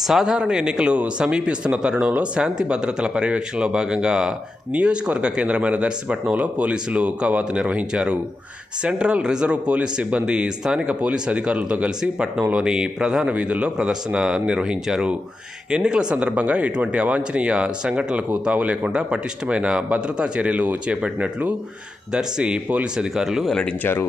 సాధారణ ఎన్నికలు సమీపిస్తున్న తరుణంలో శాంతి భద్రతల పర్యవేక్షణలో భాగంగా నియోజకవర్గ కేంద్రమైన దర్శిపట్నంలో పోలీసులు కవాతు నిర్వహించారు. సెంట్రల్ రిజర్వ్ పోలీస్ సిబ్బంది స్థానిక పోలీస్ అధికారులతో కలిసి పట్నంలోని ప్రధాన వీధుల్లో ప్రదర్శన నిర్వహించారు. ఎన్నికల సందర్భంగా ఎటువంటి అవాంఛనీయ సంఘటనలకు తావు లేకుండా పటిష్టమైన భద్రతా చర్యలు చేపట్టినట్లు దర్శి పోలీస్ అధికారులు వెల్లడించారు.